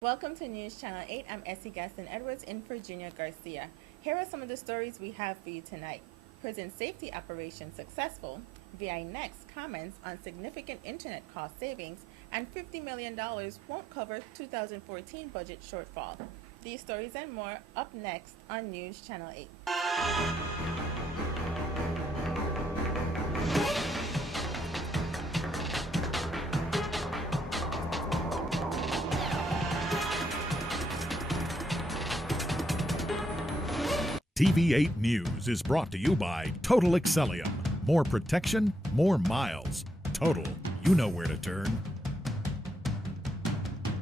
Welcome to News Channel 8. I'm Essie Gaston Edwards in for Junior Garcia. Here are some of the stories we have for you tonight. Prison safety operation successful. VI Next comments on significant internet cost savings, and $50 million won't cover 2014 budget shortfall. These stories and more up next on News Channel 8. TV8 News is brought to you by Total Excellium. More protection, more miles. Total, you know where to turn.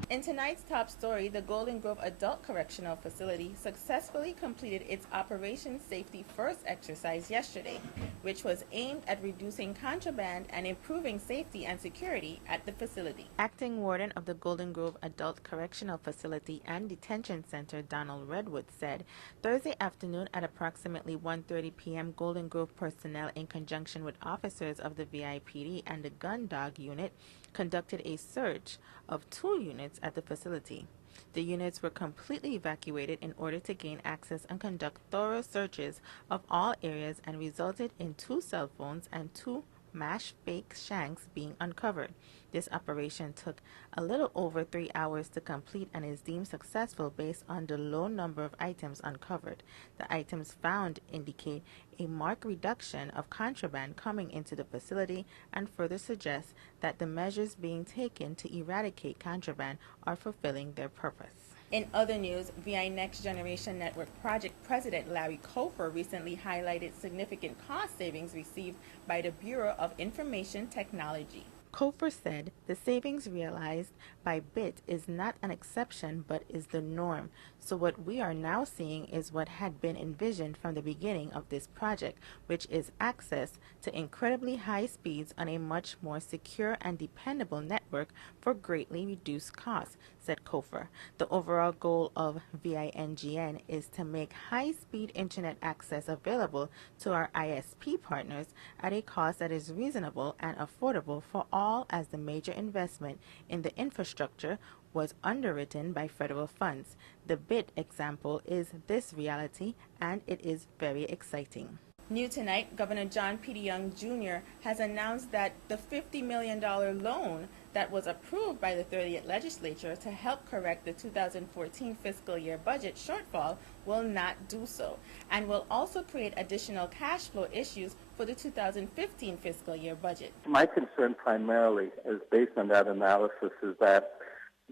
In tonight's top story, the Golden Grove Adult Correctional Facility successfully completed its Operation Safety First exercise yesterday, which was aimed at reducing contraband and improving safety and security at the facility. Acting Warden of the Golden Grove Adult Correctional Facility and Detention Center, Donald Redwood, said Thursday afternoon at approximately 1:30 p.m., Golden Grove personnel, in conjunction with officers of the VIPD and the Gun Dog Unit, conducted a search of 2 units at the facility. The units were completely evacuated in order to gain access and conduct thorough searches of all areas, and resulted in 2 cell phones and 2 mash fake shanks being uncovered. This operation took a little over 3 hours to complete and is deemed successful based on the low number of items uncovered. The items found indicate a marked reduction of contraband coming into the facility and further suggest that the measures being taken to eradicate contraband are fulfilling their purpose. In other news, VI Next Generation Network Project President Larry Kofer recently highlighted significant cost savings received by the Bureau of Information Technology. Kofer said the savings realized by BIT is not an exception but is the norm. So what we are now seeing is what had been envisioned from the beginning of this project, which is access to incredibly high speeds on a much more secure and dependable network for greatly reduced costs, said Kofer. The overall goal of VINGN is to make high-speed internet access available to our ISP partners at a cost that is reasonable and affordable for all, as the major investment in the infrastructure was underwritten by federal funds. The BIT example is this reality, and it is very exciting. New tonight, Governor John P. Young Jr. has announced that the $50 million loan that was approved by the 30th legislature to help correct the 2014 fiscal year budget shortfall will not do so, and will also create additional cash flow issues for the 2015 fiscal year budget. My concern primarily is based on that analysis is that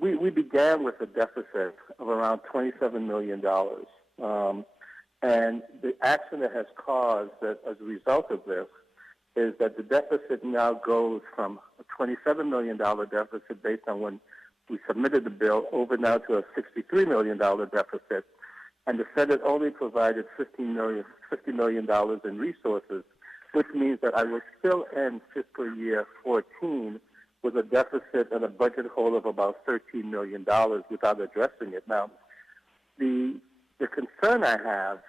we began with a deficit of around $27 million. And the action that has caused that as a result of this is that the deficit now goes from a $27 million deficit based on when we submitted the bill over now to a $63 million deficit. And the Senate only provided $50 million in resources, which means that I will still end fiscal year 14 with a deficit and a budget hole of about $13 million without addressing it. Now, the concern I have,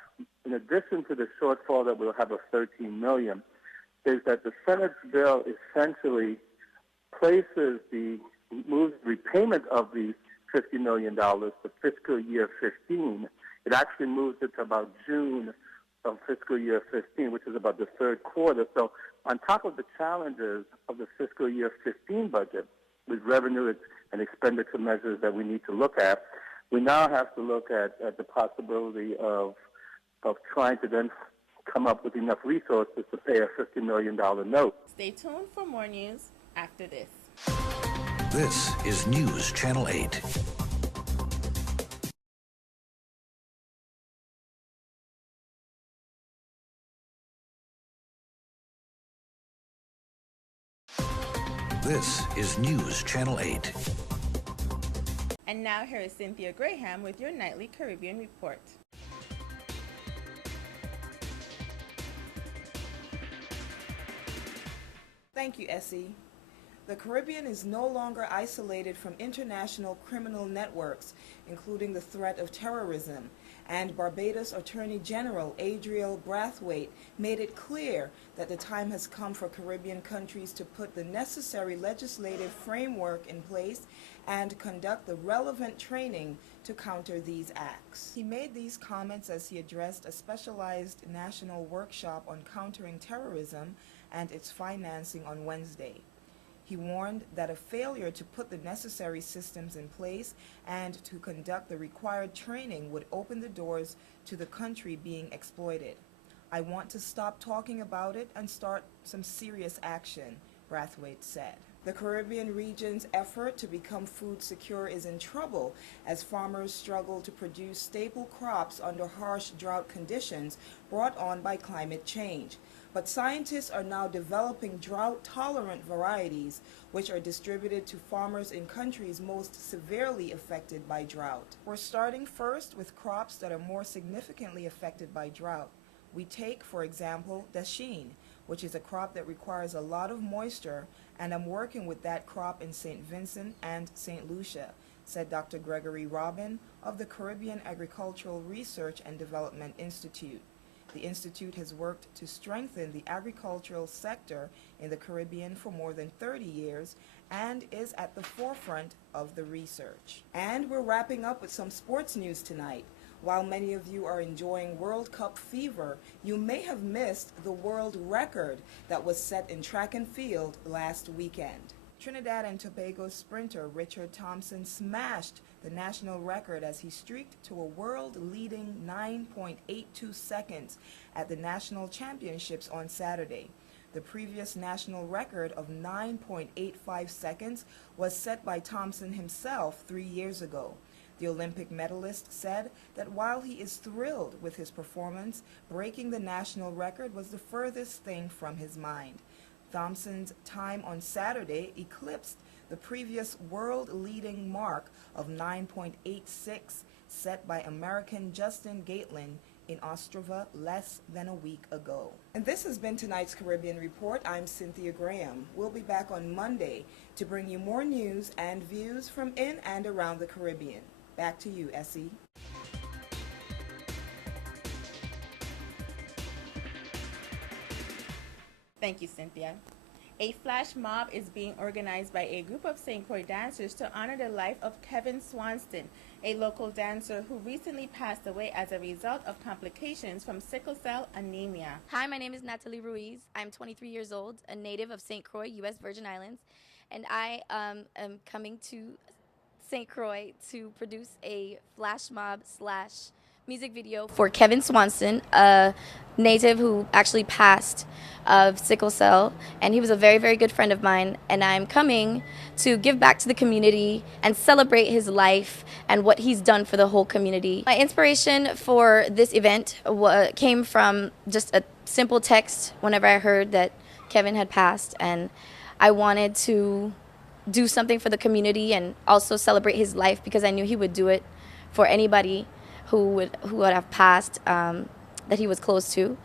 in addition to the shortfall that we'll have of $13 million, is that the Senate's bill essentially places moves repayment of the $50 million to fiscal year 15. It actually moves it to about June of fiscal year 15, which is about the third quarter. So on top of the challenges of the fiscal year 15 budget, with revenue and expenditure measures that we need to look at, we now have to look at the possibility of trying to then come up with enough resources to pay a $50 million note. Stay tuned for more news after this. This is News Channel 8. This is News Channel 8. And now here is Cynthia Graham with your nightly Caribbean report. Thank you, Essie. The Caribbean is no longer isolated from international criminal networks, including the threat of terrorism, and Barbados Attorney General Adriel Brathwaite made it clear that the time has come for Caribbean countries to put the necessary legislative framework in place and conduct the relevant training to counter these acts. He made these comments as he addressed a specialized national workshop on countering terrorism and its financing on Wednesday. He warned that a failure to put the necessary systems in place and to conduct the required training would open the doors to the country being exploited. "I want to stop talking about it and start some serious action," Brathwaite said. The Caribbean region's effort to become food secure is in trouble as farmers struggle to produce staple crops under harsh drought conditions brought on by climate change. But scientists are now developing drought-tolerant varieties, which are distributed to farmers in countries most severely affected by drought. We're starting first with crops that are more significantly affected by drought. We take, for example, dasheen, which is a crop that requires a lot of moisture, and I'm working with that crop in St. Vincent and St. Lucia, said Dr. Gregory Robin of the Caribbean Agricultural Research and Development Institute. The institute has worked to strengthen the agricultural sector in the Caribbean for more than 30 years and is at the forefront of the research. And we're wrapping up with some sports news tonight. While many of you are enjoying World Cup fever, you may have missed the world record that was set in track and field last weekend. Trinidad and Tobago sprinter Richard Thompson smashed the national record as he streaked to a world-leading 9.82 seconds at the national championships on Saturday. The previous national record of 9.85 seconds was set by Thompson himself 3 years ago. The Olympic medalist said that while he is thrilled with his performance, breaking the national record was the furthest thing from his mind. Thompson's time on Saturday eclipsed the previous world-leading mark of 9.86 set by American Justin Gatlin in Ostrava less than a week ago. And this has been tonight's Caribbean Report. I'm Cynthia Graham. We'll be back on Monday to bring you more news and views from in and around the Caribbean. Back to you, Essie. Thank you, Cynthia. A flash mob is being organized by a group of St. Croix dancers to honor the life of Kevin Swanston, a local dancer who recently passed away as a result of complications from sickle cell anemia. Hi, my name is Natalie Ruiz. I'm 23 years old, a native of St. Croix, U.S. Virgin Islands, and I am coming to St. Croix to produce a flash mob / music video for Kevin Swanston, a native who actually passed of sickle cell, and he was a very, very good friend of mine, and I'm coming to give back to the community and celebrate his life and what he's done for the whole community. My inspiration for this event came from just a simple text whenever I heard that Kevin had passed, and I wanted to do something for the community and also celebrate his life because I knew he would do it for anybody who would have passed that he was close to.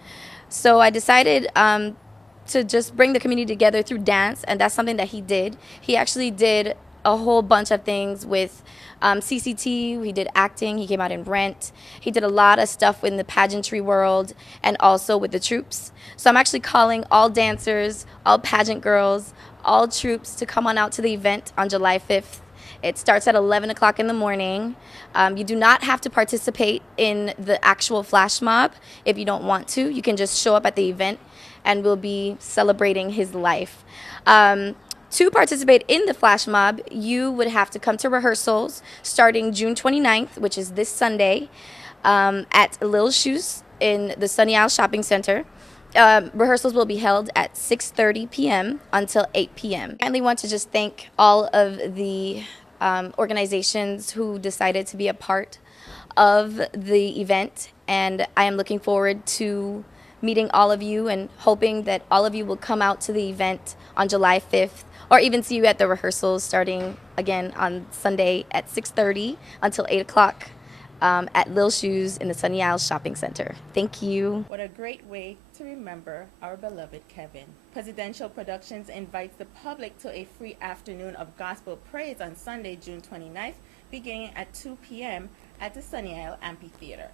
So I decided to just bring the community together through dance, and that's something that he did. He actually did a whole bunch of things with CCT. He did acting. He came out in Rent. He did a lot of stuff in the pageantry world and also with the troops. So I'm actually calling all dancers, all pageant girls, all troops to come on out to the event on July 5th. It starts at 11 o'clock in the morning. You do not have to participate in the actual flash mob if you don't want to. You can just show up at the event and we'll be celebrating his life. To participate in the flash mob, you would have to come to rehearsals starting June 29th, which is this Sunday, at Lil Shoes in the Sunny Isle Shopping Center. Rehearsals will be held at 6:30 p.m. until 8 p.m. I really want to just thank all of the organizations who decided to be a part of the event, and I am looking forward to meeting all of you and hoping that all of you will come out to the event on July 5th or even see you at the rehearsals starting again on Sunday at 6:30 until 8 o'clock at Lil Shoes in the Sunny Isles Shopping Center. Thank you. What a great way to remember our beloved Kevin. Presidential Productions invites the public to a free afternoon of gospel praise on Sunday, June 29th, beginning at 2 p.m. at the Sunny Isle Amphitheater.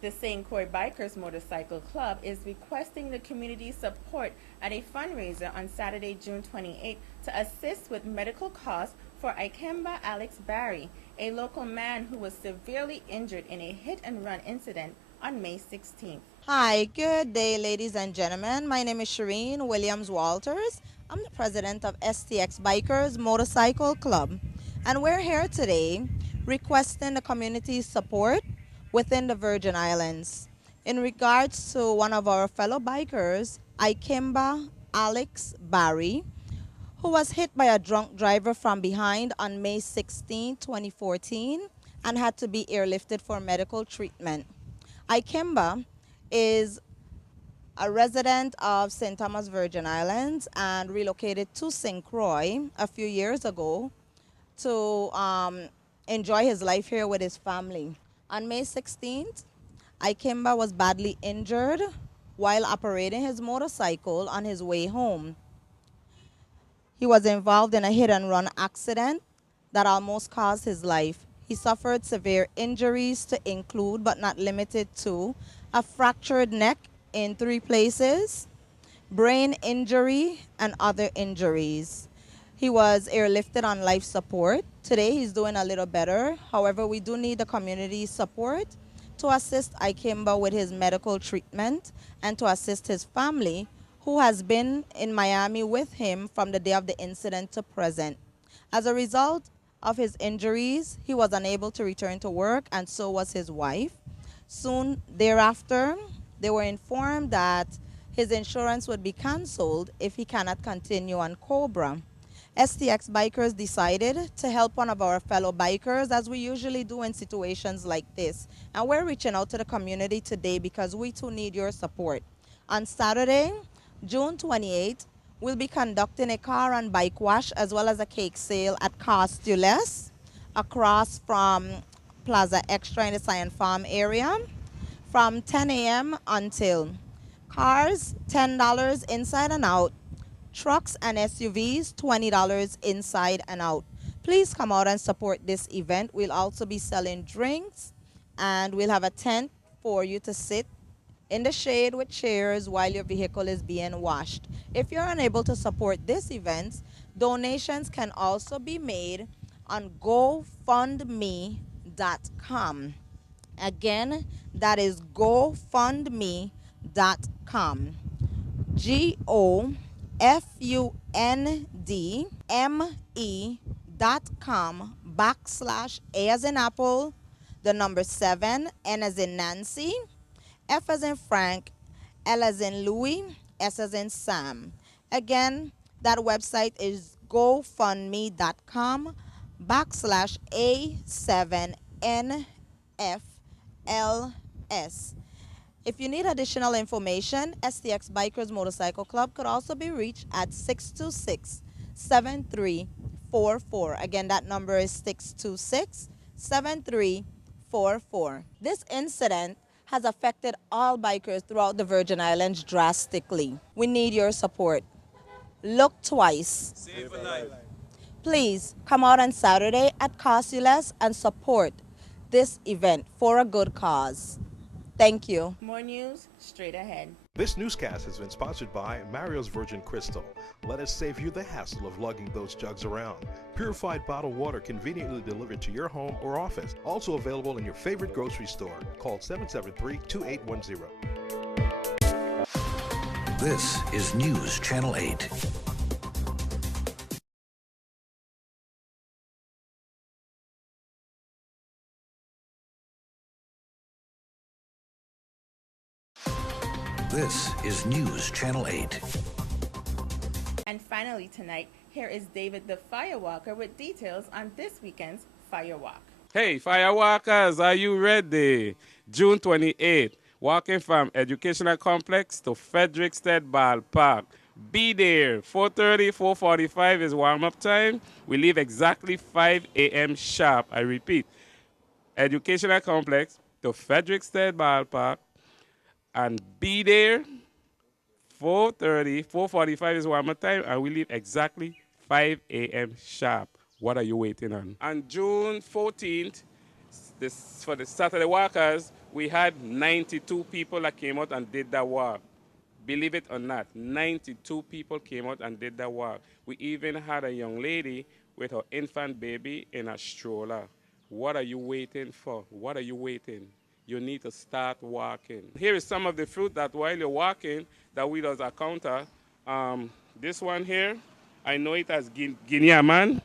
The St. Croix Bikers Motorcycle Club is requesting the community support at a fundraiser on Saturday, June 28th to assist with medical costs for Ikemba Alex Barry, a local man who was severely injured in a hit-and-run incident on May 16th. Hi, good day, ladies and gentlemen. My name is Shireen Williams Walters. I'm the president of STX Bikers Motorcycle Club, and we're here today requesting the community's support within the Virgin Islands in regards to one of our fellow bikers, Ikemba Alex Barry, who was hit by a drunk driver from behind on May 16, 2014, and had to be airlifted for medical treatment. Ikemba is a resident of St. Thomas Virgin Islands and relocated to St. Croix a few years ago to enjoy his life here with his family. On May 16th, Ikemba was badly injured while operating his motorcycle on his way home. He was involved in a hit-and-run accident that almost caused his life. He suffered severe injuries to include, but not limited to, a fractured neck in 3 places, brain injury, and other injuries. He was airlifted on life support. Today he's doing a little better. However, we do need the community support to assist Ikemba with his medical treatment and to assist his family, who has been in Miami with him from the day of the incident to present. As a result of his injuries, he was unable to return to work, and so was his wife. Soon thereafter, they were informed that his insurance would be canceled if he cannot continue on Cobra. STX Bikers decided to help one of our fellow bikers, as we usually do in situations like this. And we're reaching out to the community today because we too need your support. On Saturday, June 28th, we'll be conducting a car and bike wash as well as a cake sale at Costules across from Plaza Extra in the Scion Farm area from 10 a.m. until. Cars, $10 inside and out. Trucks and SUVs, $20 inside and out. Please come out and support this event. We'll also be selling drinks, and we'll have a tent for you to sit in the shade with chairs while your vehicle is being washed. If you're unable to support this event, donations can also be made on GoFundMe.com. Again, that is GoFundMe.com. GoFundMe.com/A as in Apple, the number 7, N as in Nancy, F as in Frank, L as in Louis, S as in Sam. Again, that website is GoFundMe.com/A7NFLS. If you need additional information, STX Bikers Motorcycle Club could also be reached at 626-7344. Again, that number is 626-7344. This incident has affected all bikers throughout the Virgin Islands drastically. We need your support. Look twice. Save a life. Please come out on Saturday at Costules and support this event for a good cause. Thank you. More news straight ahead. This newscast has been sponsored by Mario's Virgin Crystal. Let us save you the hassle of lugging those jugs around. Purified bottled water conveniently delivered to your home or office. Also available in your favorite grocery store. Call 773-2810. This is News Channel 8. This is News Channel 8. And finally tonight, here is David the Firewalker with details on this weekend's Firewalk. Hey, Firewalkers, are you ready? June 28th, walking from Educational Complex to Frederiksted Ballpark. Be there. 4:30, 4:45 is warm-up time. We leave exactly 5 a.m. sharp. I repeat, Educational Complex to Frederiksted Ballpark. And be there, 4:30, 4:45 is warm-up time, and we leave exactly 5 a.m. sharp. What are you waiting on? On June 14th, for the Saturday Walkers, we had 92 people that came out and did that walk. Believe it or not, 92 people came out and did that walk. We even had a young lady with her infant baby in a stroller. What are you waiting for? What are you waiting? You need to start walking. Here is some of the fruit that while you're walking, that we does a counter. This one here, I know it as Guinea man,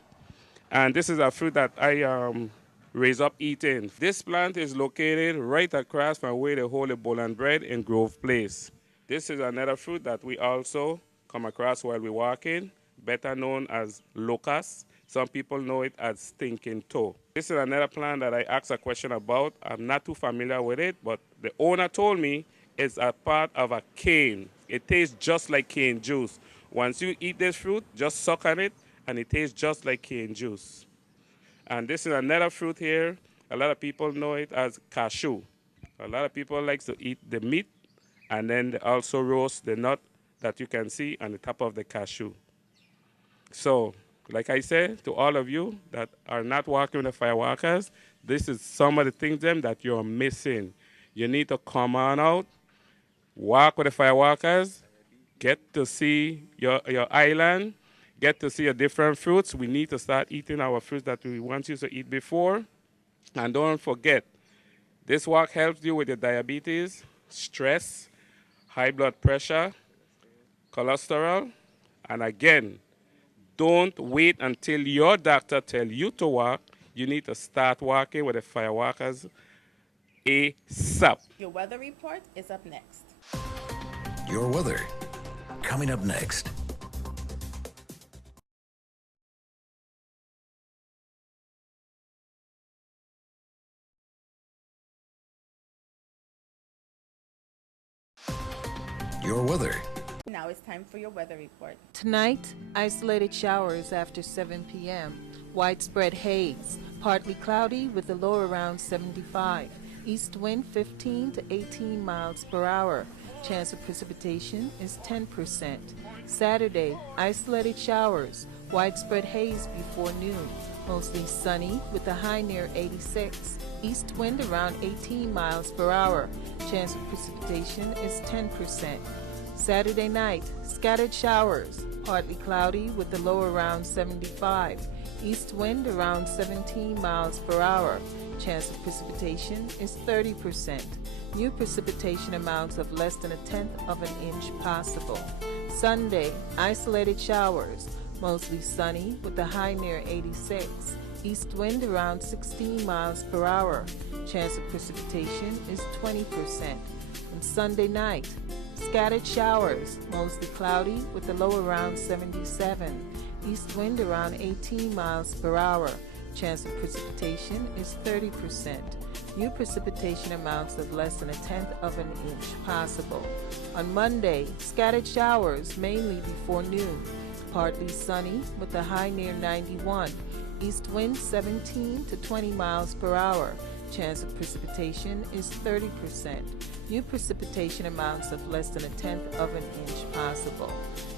and this is a fruit that I raise up eating. This plant is located right across from where the Holy Bowl and Bread in Grove Place. This is another fruit that we also come across while we're walking, better known as locust. Some people know it as stinking toe. This is another plant that I asked a question about. I'm not too familiar with it, but the owner told me it's a part of a cane. It tastes just like cane juice. Once you eat this fruit, just suck on it, and it tastes just like cane juice. And this is another fruit here. A lot of people know it as cashew. A lot of people like to eat the meat, and then they also roast the nut that you can see on the top of the cashew. So, like I said, to all of you that are not walking with the firewalkers, this is some of the things that you're missing. You need to come on out, walk with the firewalkers, get to see your island, get to see your different fruits. We need to start eating our fruits that we want you to eat before. And don't forget, this walk helps you with your diabetes, stress, high blood pressure, cholesterol, and again, don't wait until your doctor tells you to walk. You need to start walking with the firewalkers ASAP. Your weather report is up next. Your weather coming up next. Your weather. Now it's time for your weather report. Tonight, isolated showers after 7 p.m. Widespread haze, partly cloudy with a low around 75. East wind 15 to 18 miles per hour. Chance of precipitation is 10%. Saturday, isolated showers, widespread haze before noon. Mostly sunny with a high near 86. East wind around 18 miles per hour. Chance of precipitation is 10%. Saturday night, scattered showers, partly cloudy with a low around 75. East wind around 17 miles per hour. Chance of precipitation is 30%. New precipitation amounts of less than 1/10 of an inch possible. Sunday, isolated showers, mostly sunny with a high near 86. East wind around 16 miles per hour. Chance of precipitation is 20%. And Sunday night, scattered showers, mostly cloudy with a low around 77. East wind around 18 miles per hour. Chance of precipitation is 30%. New precipitation amounts of less than 1/10 of an inch possible. On Monday, scattered showers, mainly before noon. Partly sunny with a high near 91. East wind 17 to 20 miles per hour. Chance of precipitation is 30%. New precipitation amounts of less than 1/10 of an inch possible.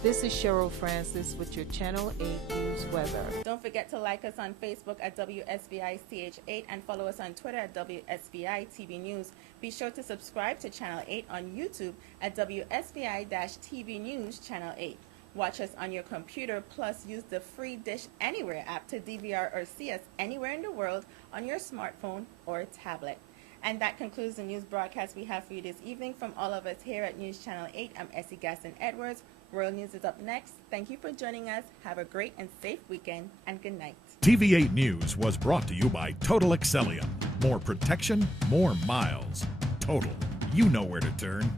This is Cheryl Francis with your Channel 8 News Weather. Don't forget to like us on Facebook at WSVI-CH8 and follow us on Twitter at WSVI-TV News. Be sure to subscribe to Channel 8 on YouTube at WSVI-TV News Channel 8. Watch us on your computer, plus use the free Dish Anywhere app to DVR or see us anywhere in the world on your smartphone or tablet. And that concludes the news broadcast we have for you this evening. From all of us here at News Channel 8, I'm Essie Gaston-Edwards. World News is up next. Thank you for joining us. Have a great and safe weekend, and good night. TV8 News was brought to you by Total Excellium. More protection, more miles. Total. You know where to turn.